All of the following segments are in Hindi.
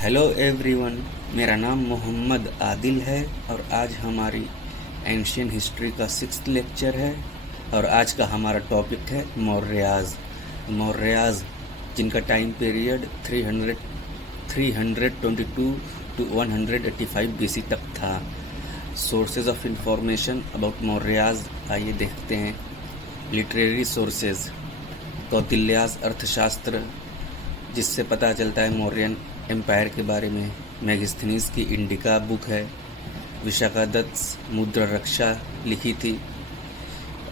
हेलो एवरीवन, मेरा नाम मोहम्मद आदिल है और आज हमारी एंशियन हिस्ट्री का 6th लेक्चर है। और आज का हमारा टॉपिक है मौर्याज जिनका टाइम पीरियड 322 टू 185 BC तक था। Sources of information about Mauryas आइए देखते हैं। लिटरेरी सोर्सेज: कौटिल्यास अर्थशास्त्र, जिससे पता चलता है मौर्यन एम्पायर के बारे में। मेगास्थनीज की इंडिका बुक है। विशाखादत्त मुद्रा रक्षा लिखी थी।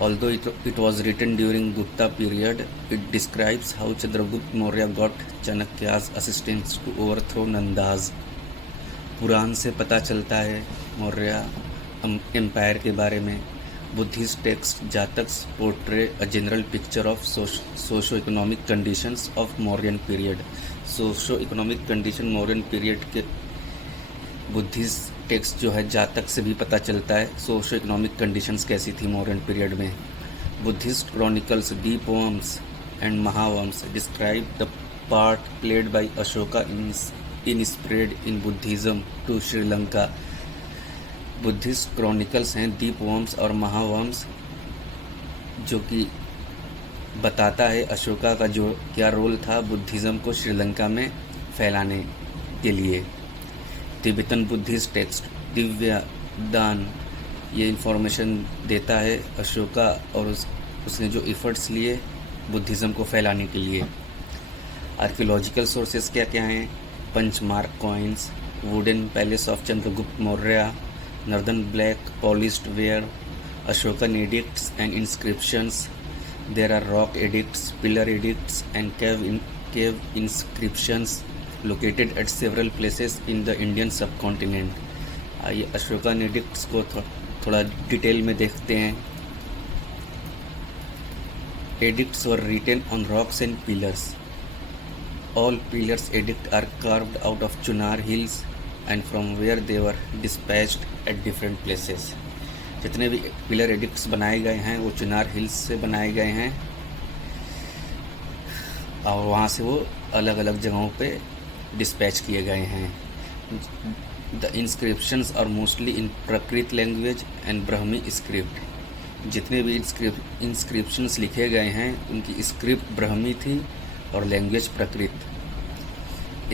Although it was written during Gupta period, it describes how Chandragupta Maurya got Chanakya's assistants to overthrow Nandas. पुराण से पता चलता है मौर्य एम्पायर के बारे में। Buddhist text Jatakas portray a general picture of socio economic conditions of Mauryan period. Socio economic condition Mauryan period के बुद्धिस्ट टेक्स्ट जो है जातक से भी पता चलता है सोशो इकोनॉमिक कंडीशंस कैसी थी मौर्यन पीरियड में। Buddhist chronicles, Dipavamsa and Mahavamsa describe the part played by Ashoka in spread in Buddhism to Sri Lanka. Buddhist chronicles हैं दी पोम्स और महावम्स, जो कि बताता है अशोका का जो क्या रोल था बुद्धिज़्म को श्रीलंका में फैलाने के लिए। तिब्बतन बुद्धिस्ट टेक्स्ट दिव्य दान ये इन्फॉर्मेशन देता है अशोका और उसने जो एफर्ट्स लिए बुद्धिज़्म को फैलाने के लिए। आर्कियोलॉजिकल सोर्सेज क्या क्या हैं? Punch mark coins, wooden palace of Chandragupta Maurya, northern black polished ware, Ashokan edicts and inscriptions. There are rock edicts, pillar edicts and cave inscriptions located at several places in the Indian subcontinent. आइए अशोकन एडिक्ट्स को थोड़ा डिटेल में देखते हैं। Edicts were written on rocks and pillars. All pillars edict are carved out of Chunar hills and from where they were dispatched at different places. जितने भी पिलर एडिक्ट्स बनाए गए हैं वो चुनार हिल्स से बनाए गए हैं और वहाँ से वो अलग अलग जगहों पे डिस्पैच किए गए हैं। The inscriptions are mostly in Prakrit language and Brahmi script. जितने भी इंस्क्रिप्शंस लिखे गए हैं उनकी स्क्रिप्ट ब्राह्मी थी और language Prakrit.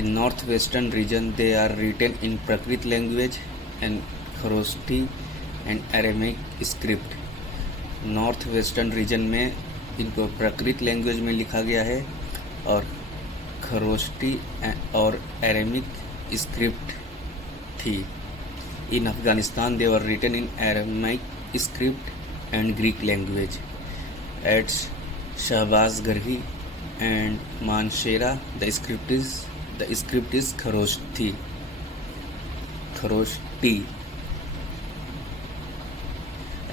In northwestern region they are written in Prakrit language and Kharoshthi and Aramaic script. North western region में इनको प्राकृत लैंग्वेज में लिखा गया है और खरोष्टी और एरामिक स्क्रिप्ट थी। In Afghanistan they were written in Aramaic script and Greek language. At Shahbazgarhi and Mansehra the script is Kharosthi.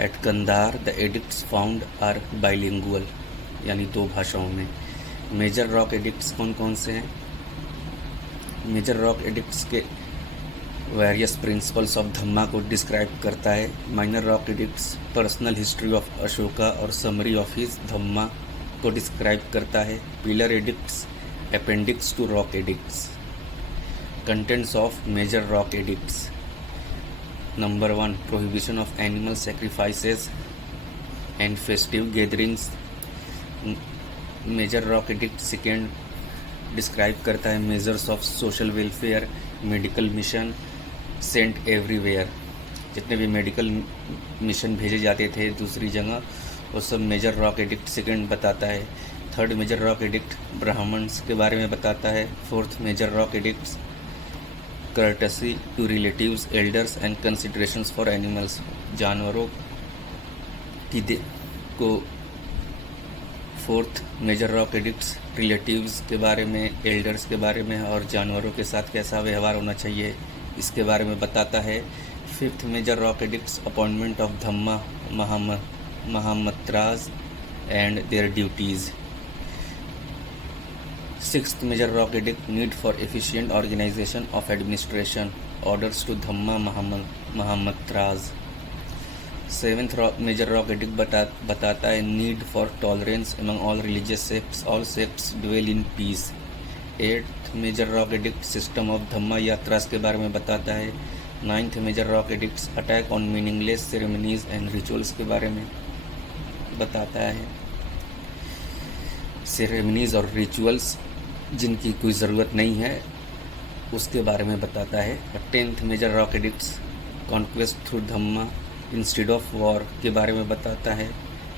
At Kandahar the edicts found are bilingual, यानी दो भाषाओं में। मेजर रॉक एडिक्ट्स कौन कौन से हैं? मेजर रॉक एडिक्ट्स के वेरियस प्रिंसिपल्स ऑफ धम्मा को डिस्क्राइब करता है। Minor rock edicts personal history of Ashoka और समरी ऑफ हिज धम्मा को डिस्क्राइब करता है। Pillar edicts appendix to rock edicts. Contents of major rock edicts: number 1, prohibition of animal sacrifices and festive gatherings. Major rock edict second describe करता है measures of social welfare, medical mission sent everywhere. जितने भी मेडिकल मिशन भेजे जाते थे दूसरी जगह वो सब मेजर रॉक एडिक्ट सेकेंड बताता है। Third major rock edict Brahmins के बारे में बताता है। Fourth major rock edicts courtesy to relatives, elders and considerations for animals. जानवरों की को fourth major rock edicts relatives के बारे में, एल्डर्स के बारे में और जानवरों के साथ कैसा व्यवहार होना चाहिए इसके बारे में बताता है। Fifth major rock edicts appointment of Dhamma Mahamatras and their duties. Sixth major rock edict, need for efficient organization of administration, orders to Dhamma Mahamatras. Seventh major rock edict बताता है need for tolerance among all religious sects, all sects dwell in peace. 8th major rock edict system of Dhamma Yatras के बारे में बताता है। 9th major rock edicts attack on meaningless ceremonies and rituals के बारे में बताता है। सेरेमनीज और रिचुअल्स जिनकी कोई ज़रूरत नहीं है उसके बारे में बताता है। 10th major rock edicts conquest through Dhamma instead of war के बारे में बताता है।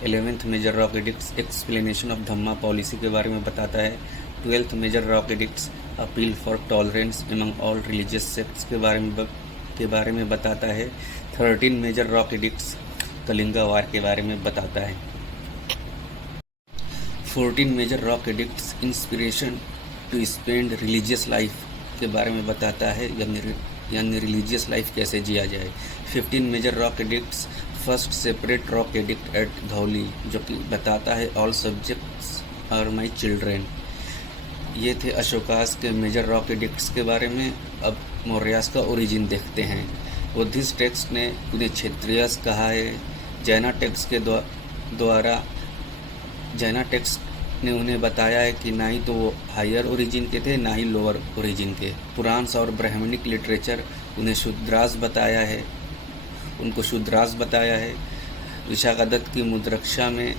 11th major rock edicts explanation of Dhamma policy के बारे में बताता है। 12th major rock edicts appeal for tolerance among all religious sects के बारे में बताता है। 13 major rock edicts Kalinga war के बारे में बताता है। 14 major rock edicts inspiration to spend religious life के बारे में बताता है, यानी रिलीजियस लाइफ कैसे जिया जाए। 15 major rock edicts first separate rock edict at Dhauli, जो कि बताता है all subjects are my children. ये थे अशोकास के मेजर रॉक एडिक्ट्स के बारे में। अब मौर्यास का ओरिजिन देखते हैं। बुद्धिस्ट टेक्स्ट ने उन्हें क्षेत्रियस कहा है। जैना टेक्स्ट ने उन्हें बताया है कि ना ही तो वो हायर ओरिजिन के थे ना ही लोअर ओरिजिन के। पुराण और ब्राह्मणिक लिटरेचर उन्हें शूद्रास बताया है। विशाखादत्त की मुद्रक्षा में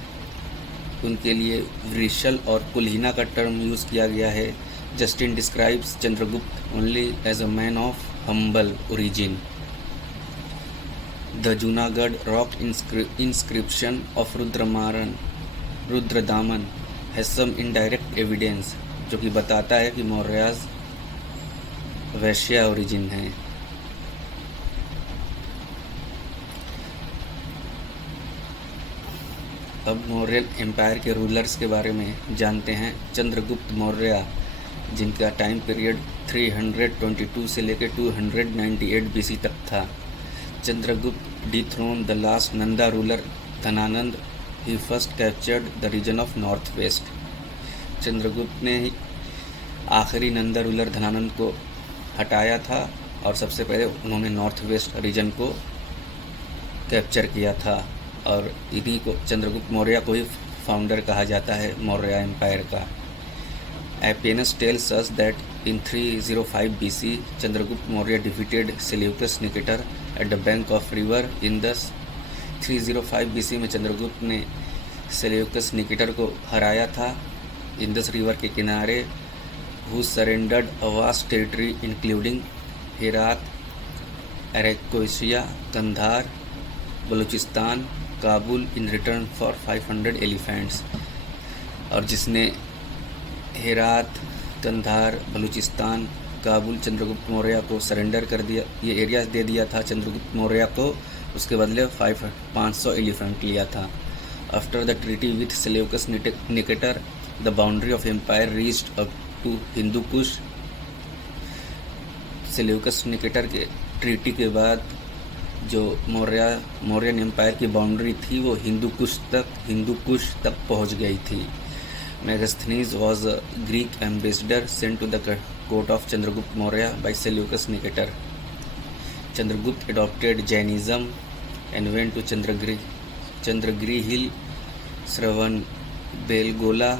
उनके लिए वृषल और कुलहीना का टर्म यूज़ किया गया है। Justin describes Chandragupta only as a man of humble origin. The Junagadh rock inscription of Rudradaman has some indirect evidence, जो कि बताता है कि मौर्यास वैश्या ओरिजिन है। अब मौर्य एम्पायर के रूलर्स के बारे में जानते हैं। चंद्रगुप्त मौर्य, जिनका टाइम पीरियड 322 से लेकर 298 BC तक था। Chandragupta dethrone the last Nanda ruler Dhanananda. He first captured the region of north west. Chandragupta ने आखिरी नंदा रूलर धनानंद को हटाया था और सबसे पहले उन्होंने नॉर्थ वेस्ट रीजन को कैप्चर किया था, और इन्हीं को चंद्रगुप्त मौर्य को ही फाउंडर कहा जाता है मौर्य एम्पायर का। Appianus tells us that in 305 BC Chandragupta Maurya defeated Seleucus Nicator at the bank of river Indus. 305 BC में चंद्रगुप्त ने सेल्यूकस निकेटर को हराया था इंदस रिवर के किनारे। Who surrendered a vast territory including Herat, Arachosia, Kandahar, Baluchistan, Kabul in return for 500 elephants. और जिसने हेरात, कंधार, बलूचिस्तान, काबुल चंद्रगुप्त मौर्य को सरेंडर कर दिया, ये एरिया दे दिया था चंद्रगुप्त मौर्य को, उसके बदले 500 एलिफेंट लिया था। After the treaty with Seleucus Nicator the boundary of empire reached up to Hindu Kush. Seleucus Nicator के ट्रीटी के बाद जो मौर्यन एम्पायर की बाउंड्री थी वो हिंदू कुश तक पहुंच गई थी। Megasthenes was a Greek ambassador sent to the court of Chandragupta Maurya by Seleucus Nicator. Chandragupta adopted Jainism and went to Chandragiri Hill, Shravanbelgola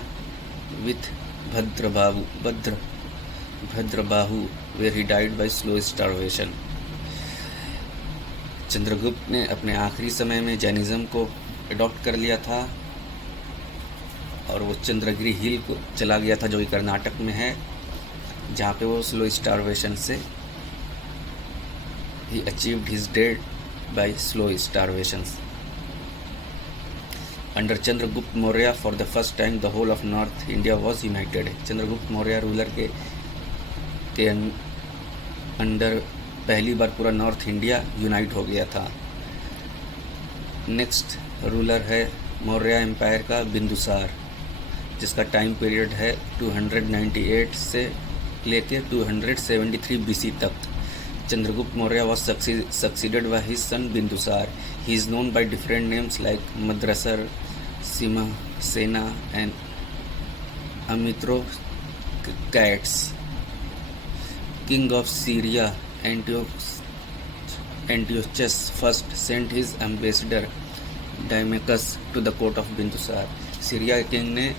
with Bhadrabahu, where he died by slow starvation. Chandragupta ने अपने आखिरी समय में जैनिज़्म को अडॉप्ट कर लिया था और वो चंद्रगिरी हिल को चला गया था, जो कि कर्नाटक में है, जहाँ पे वो स्लो स्टारवेशन से he achieved his death by slow starvations. Under Chandragupta Maurya, for the first time, the whole of North India was united. Chandragupta Maurya ruler के अंडर पहली बार पूरा नॉर्थ इंडिया यूनाइट हो गया था। नेक्स्ट रूलर है मौर्य एम्पायर का बिंदुसार, जिसका टाइम पीरियड है 298 से लेके 273 BC तक। Chandragupta Maurya was succeeded by his son Bindusar. He is known by different names like Madrasar, Simhasena, and Amitrocats. King of Syria, Antiochus first sent his ambassador Dimachus to the court of Bindusar. Syria के किंग ने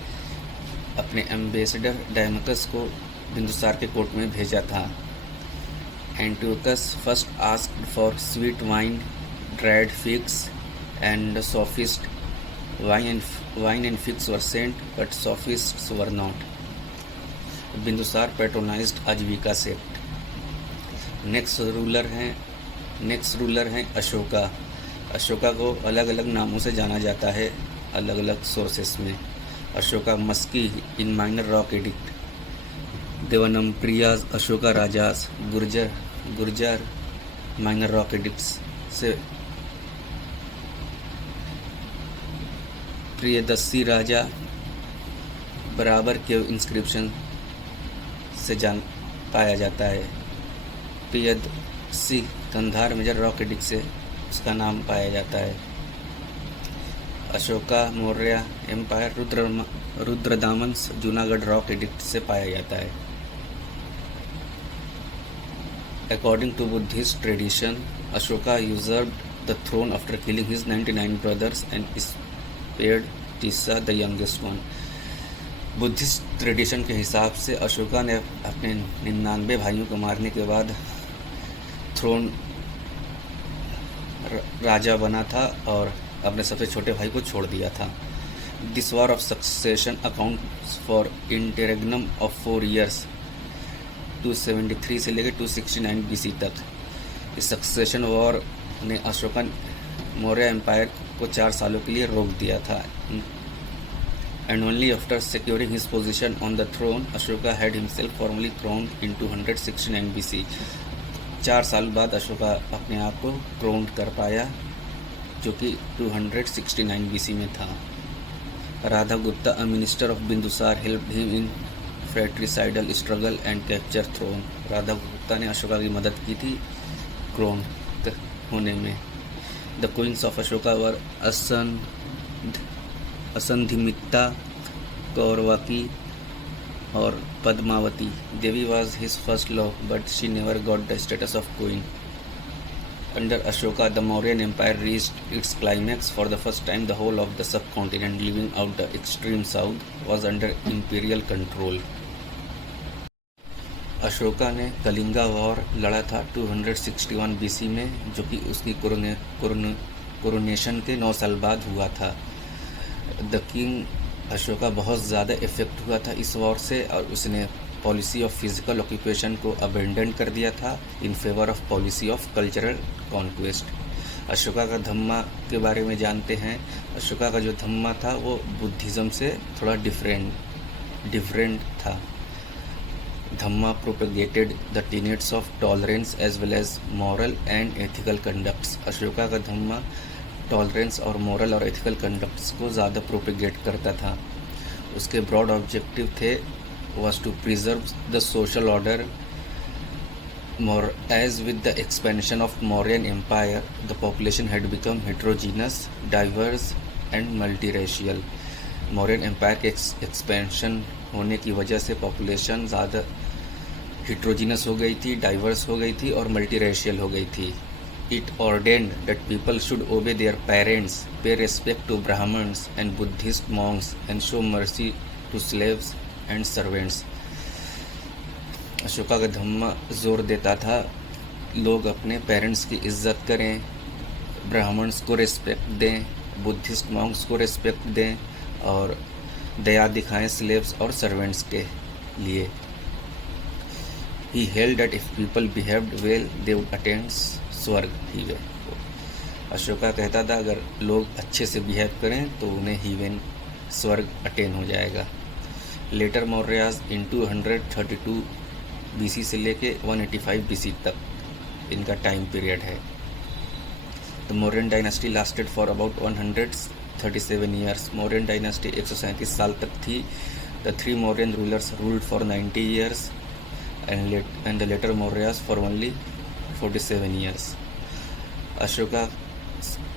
अपने एम्बेसडर डायमकस को बिंदुसार के कोर्ट में भेजा था। Antiochus first asked for sweet wine, dried figs and sophist wine and figs were sent, but sophists were not. Bindusara patronised Ajivika sect. Next ruler हैं अशोका। अशोका को अलग अलग नामों से जाना जाता है अलग अलग सोर्सेस में। Ashoka Maski in minor rock edict, Devanampriyas Ashoka Rajas, Gurjara minor rock edicts से, प्रियदर्शी राजा बराबर के इंस्क्रिप्शन से जान पाया जाता है। Priyadarshi Kandahar major rock edict से उसका नाम पाया जाता है। Ashoka Maurya empire Rudradaman Junagadh rock edict से पाया जाता है। According to Buddhist tradition, Ashoka usurped the throne after killing his 99 brothers and spared तीसरा the youngest one. Buddhist tradition के हिसाब से अशोका ने अपने 99 भाइयों को मारने के बाद थ्रोन राजा बना था और अपने सबसे छोटे भाई को छोड़ दिया था। This war of succession accounts for interregnum of 4 years 273 से लेकर 269 BC तक। इस सक्सेशन वॉर ने अशोका मौर्य एम्पायर को 4 सालों के लिए रोक दिया था। And only after securing his position on the throne Ashoka had himself formally crowned in 269 BC। 4 साल बाद अशोका अपने आप को क्राउन्ड कर पाया, जो कि 269 BC में था। Radha Gupta, a minister of Bindusara, helped him in fratricidal struggle and capture throne. Radha Gupta ने अशोका की मदद की थी क्राउन्ड होने में। The queens of Ashoka were असंधिमित्ता, कौरवकी और Padmavati. Devi was his first love, but she never got the status of queen. Under Ashoka, the Mauryan Empire reached its climax. For the first time, the whole of the subcontinent, leaving out the extreme south, was under imperial control. Ashoka ने कलिंगा वॉर लड़ा था 261 BC में, जो कि उसकी कोरोनेशन के 9 साल बाद हुआ था। द किंग अशोका बहुत ज़्यादा इफेक्ट हुआ था इस वॉर से, और उसने पॉलिसी ऑफ फिजिकल ऑक्यूपेशन को अबेंडन कर दिया था in favour of policy of cultural conquest. Ashoka का धम्मा के बारे में जानते हैं। अशोका का जो धम्मा था वो बुद्धिज़्म से थोड़ा डिफरेंट था। Dhamma propagated the tenets of tolerance as well as moral and ethical conducts. Ashoka का धम्मा टॉलरेंस और मॉरल और एथिकल कंडक्ट्स को ज़्यादा प्रोपेगेट करता था। उसके ब्रॉड ऑब्जेक्टिव थे was to preserve the social order. As with the expansion of Mauryan Empire, the population had become heterogeneous, diverse and multiracial. Mauryan Empire के expansion होने की वजह से population ज़्यादा heterogeneous हो गई थी, diverse हो गई थी और multiracial हो गई थी. It ordained that people should obey their parents, pay respect to Brahmins and Buddhist monks, and show mercy to slaves and servants. Ashoka का धम्मा जोर देता था लोग अपने पेरेंट्स की इज्जत करें, ब्राह्मण्स को रिस्पेक्ट दें, बुद्धिस्ट मॉन्क्स को रिस्पेक्ट दें और दया दिखाएं स्लेव्स और सर्वेंट्स के लिए। He held that if people behaved well they would attain स्वर्ग हीवे। अशोका कहता था अगर लोग अच्छे से बिहेव करें तो उन्हें हीवेन स्वर्ग अटेन हो जाएगा। लेटर मौर्याज इन 232 BC से लेके 185 BC तक इनका टाइम पीरियड है। The Mauryan dynasty lasted for about 137 years. Mauryan dynasty 137 साल तक थी। The 3 Mauryan rulers ruled for 90 years and the later Mauryas for only 47 years.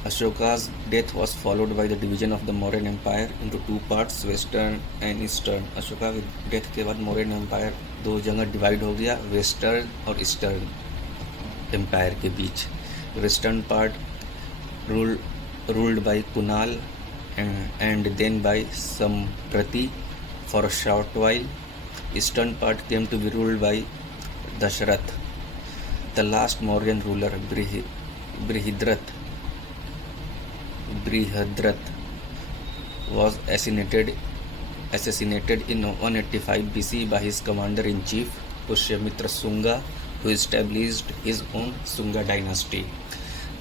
Ashoka's death was followed by the division of the Mauryan Empire into 2 parts, western and eastern. Ashoka की डेथ के बाद मौर्यन एम्पायर 2 जगह डिवाइड हो गया, वेस्टर्न और ईस्टर्न एम्पायर के बीच। Western part ruled by Kunal and then by Samprati for a short while, Eastern part came to be ruled by Dashrath. The last Mauryan ruler, Brihadrath, was assassinated in 185 BC by his commander-in-chief Pushyamitra Sunga, who established his own Sunga dynasty.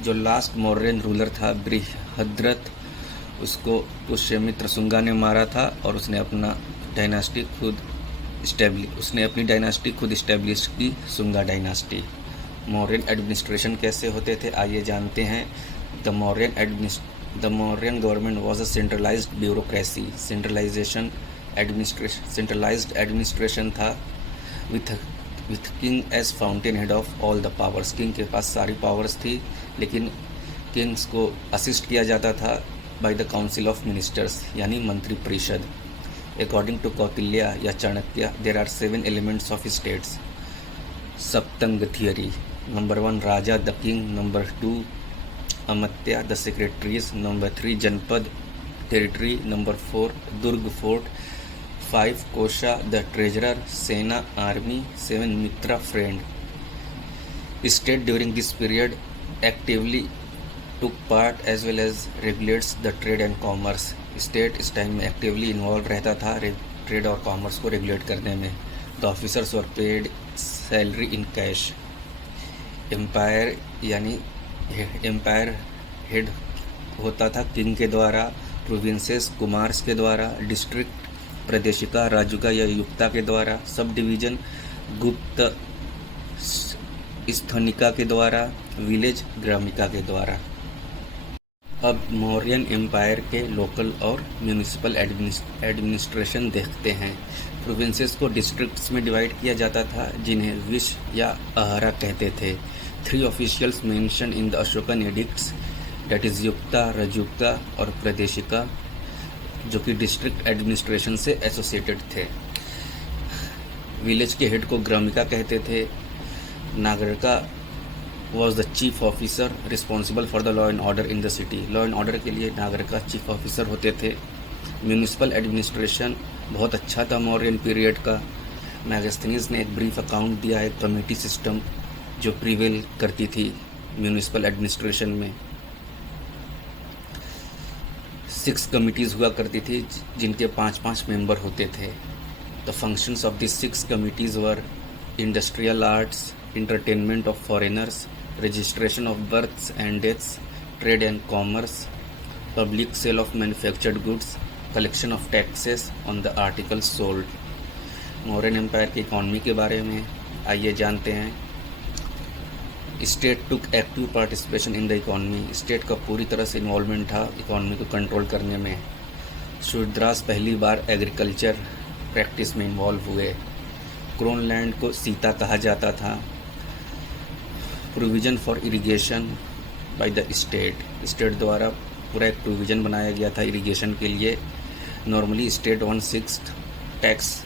जो लास्ट मौर्यन रूलर था बृहद्रथ, उसको पुष्यमित्र सुंगा ने मारा था और उसने अपनी डायनास्टी खुद इस्टेब्लिश की, सुंगा डायनास्टी। मौर्यन एडमिनिस्ट्रेशन कैसे होते थे आइए जानते हैं। The Mauryan government was a centralised bureaucracy. Centralised administration था with king as fountain head of all the powers. King के पास सारी पावर्स थी, लेकिन किंग्स को असिस्ट किया जाता था by the council of ministers, यानी मंत्री परिषद। अकॉर्डिंग टू कौटिल्य या Chanakya, there are 7 elements of states. Saptanga theory. Number 1 raja the king, number 2 amatya the secretaries, number 3 janapada territory, number 4 durga fort, 5 kosha the treasurer, sena army, 7 mitra friend. State during this period actively took part as well as regulates the trade and commerce. State इस टाइम में एक्टिवली इन्वॉल्व रहता था ट्रेड और कॉमर्स को रेगुलेट करने में। The officers were paid salary in cash. Empire यानी एम्पायर हेड होता था किंग के द्वारा, प्रोविंसेस कुमार्स के द्वारा, डिस्ट्रिक्ट प्रदेशिका राजुका या युक्ता के द्वारा, सब डिवीजन गुप्त स्थनिका के द्वारा, विलेज ग्रामिका के द्वारा। अब मौर्यन एम्पायर के लोकल और म्यूनिसिपल एडमिनिस्ट्रेशन देखते हैं। प्रोविंसेस को डिस्ट्रिक्ट्स में डिवाइड किया जाता था, जिन्हें विश या अहरा कहते थे। 3 officials mention in the Ashokan edicts, that is Yukta, Rajukta और प्रदेशिका, जो कि डिस्ट्रिक्ट एडमिनिस्ट्रेशन से एसोसिएटेड थे। विलेज के हेड को ग्रामिका कहते थे। Nagarika was the chief officer responsible for the law and order in the city. Law and order के लिए नागरिका चीफ ऑफिसर होते थे। म्यूनिसिपल एडमिनिस्ट्रेशन बहुत अच्छा था मौर्यन पीरियड का। मैगस्थनीज ने एक ब्रीफ अकाउंट दिया है कमेटी सिस्टम जो प्रिवेल करती थी म्यूनिसिपल एडमिनिस्ट्रेशन में। 6 कमिटीज़ हुआ करती थी जिनके 5-5 मेंबर होते थे। The functions of this 6 committees were industrial arts, entertainment of foreigners, registration of births and deaths, trade and commerce, public sale of manufactured goods, collection of taxes on the articles sold. Mauryan empire की इकॉनमी के बारे में आइए जानते हैं। State took active participation in the economy. State का पूरी तरह से इन्वॉल्वमेंट था इकॉनमी को कंट्रोल करने में। शूद्रास पहली बार एग्रीकल्चर प्रैक्टिस में इन्वॉल्व हुए। क्रोन लैंड को सीता कहा जाता था। Provision for irrigation by the state द्वारा पूरा एक प्रोविज़न बनाया गया था इरिगेशन के लिए। नॉर्मली स्टेट 1/6 टैक्स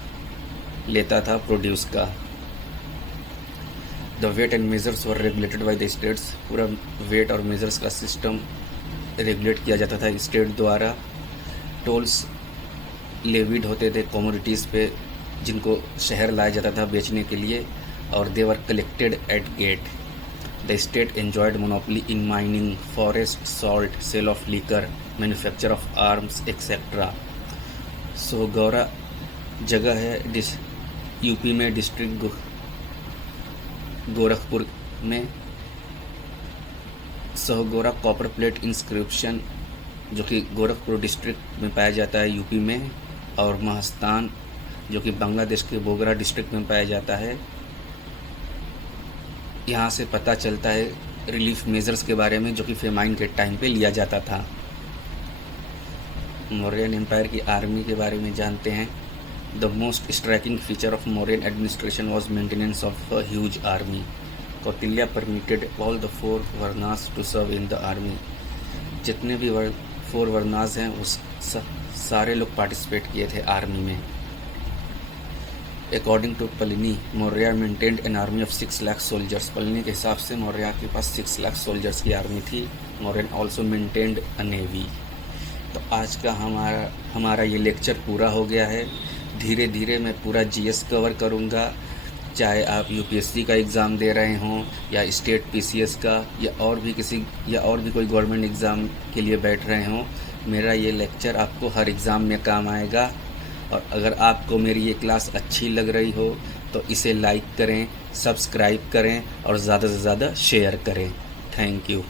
लेता था प्रोड्यूस का। The weight and measures were regulated by the states. पूरा वेट और मेजर्स का सिस्टम रेगुलेट किया जाता था स्टेट द्वारा। टोल्स लेविड होते थे कमोडिटीज़ पे जिनको शहर लाया जाता था बेचने के लिए, और they were collected at gate. The state enjoyed monopoly in mining, forest, salt, sale of liquor, manufacture of arms etcetera. Sohgaura जगह है यूपी में, डिस्ट्रिक्ट गोरखपुर में। सोहगौरा कॉपर प्लेट इंस्क्रिप्शन जो कि गोरखपुर डिस्ट्रिक्ट में पाया जाता है यूपी में, और महस्तान जो कि बांग्लादेश के बोगरा डिस्ट्रिक्ट में पाया जाता है। यहाँ से पता चलता है रिलीफ मेजर्स के बारे में जो कि फेमाइन के टाइम पे लिया जाता था। मौर्यन एम्पायर की आर्मी के बारे में जानते हैं। The most striking feature of Mauryan administration was maintenance of a huge army. Kautilya permitted all the 4 varnas to serve in the army. जितने भी 4 वर्नास हैं उस सारे लोग पार्टिसिपेट किए थे आर्मी में। According to Pliny, Maurya maintained an army of 6 lakh soldiers. Pliny के हिसाब से मौर्य के पास 6 लाख सोल्जर्स की आर्मी थी। Mauryan also maintained a navy. तो आज का हमारा ये लेक्चर पूरा हो गया है। धीरे धीरे मैं पूरा जीएस कवर करूँगा, चाहे आप यूपीएससी का एग्ज़ाम दे रहे हों या स्टेट पीसीएस का या और भी कोई गवर्नमेंट एग्ज़ाम के लिए बैठ रहे हों। मेरा ये लेक्चर आपको हर एग्ज़ाम में काम आएगा। और अगर आपको मेरी ये क्लास अच्छी लग रही हो तो इसे लाइक करें, सब्सक्राइब करें और ज़्यादा से ज़्यादा शेयर करें। Thank you.